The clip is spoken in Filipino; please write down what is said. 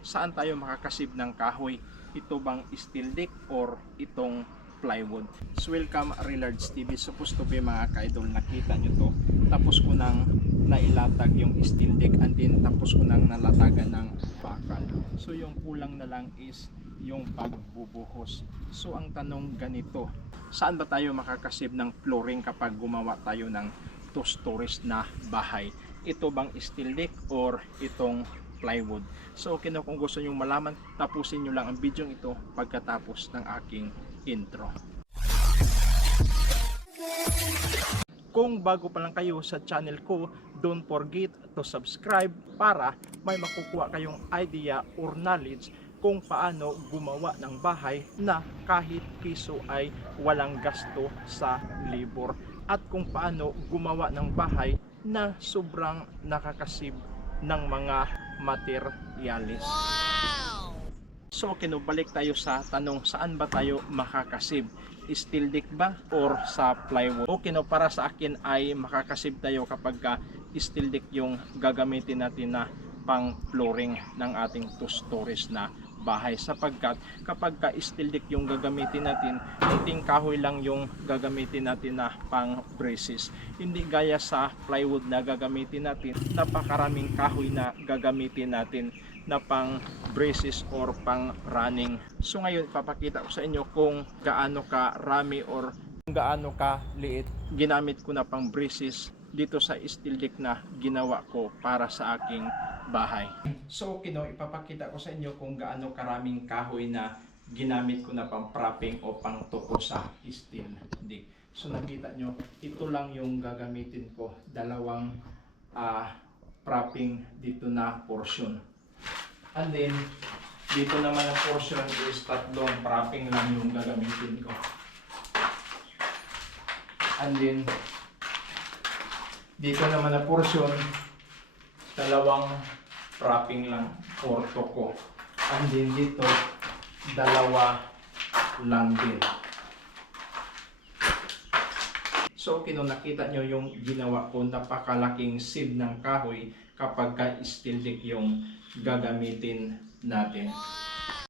saan tayo makakasib ng kahoy? Ito bang steel deck or itong plywood? So welcome Relards TV. Supposed to be mga ka-idol, nakita nyo to. Tapos ko nang nailatag yung steel deck and then tapos ko nang nalatagan ng bakal. So yung kulang na lang is yung pagbubuhos. So ang tanong ganito, saan ba tayo makakasib ng flooring kapag gumawa tayo ng two stories na bahay? Ito bang steel deck or itong plywood? So okay na kung gusto nyo malaman, tapusin nyo lang ang video ito pagkatapos ng aking intro. Kung bago pa lang kayo sa channel ko, don't forget to subscribe para may makukuha kayong idea or knowledge kung paano gumawa ng bahay na kahit piso ay walang gasto sa labor at kung paano gumawa ng bahay na sobrang nakakasib ng mga materyales. So kinubalik tayo sa tanong saan ba tayo makakasib? Steel deck ba or sa plywood? O kino para sa akin ay makakasib tayo kapag ka steel deck yung gagamitin natin na pang flooring ng ating two stories na bahay sapagkat kapag ka steel deck yung gagamitin natin kunting kahoy lang yung gagamitin natin na pang braces. Hindi gaya sa plywood na gagamitin natin napakaraming kahoy na gagamitin natin na pang braces or pang running. So ngayon ipapakita ko sa inyo kung gaano ka rami or kung gaano ka liit ginamit ko na pang braces dito sa steel deck na ginawa ko para sa aking bahay. So, kino, ipapakita ko sa inyo kung gaano karaming kahoy na ginamit ko na pang propping o pang tuko sa steel deck. So, nakita nyo, ito lang yung gagamitin ko. Dalawang ah, propping dito na portion. And then, dito naman ang portion is tatlong propping lang yung gagamitin ko. And then, dito naman na portion, dalawang wrapping lang or toko. And then dito, dalawa lang din. So, kino nakita nyo yung ginawa ko, napakalaking sib ng kahoy kapag ka steel deck yung gagamitin natin.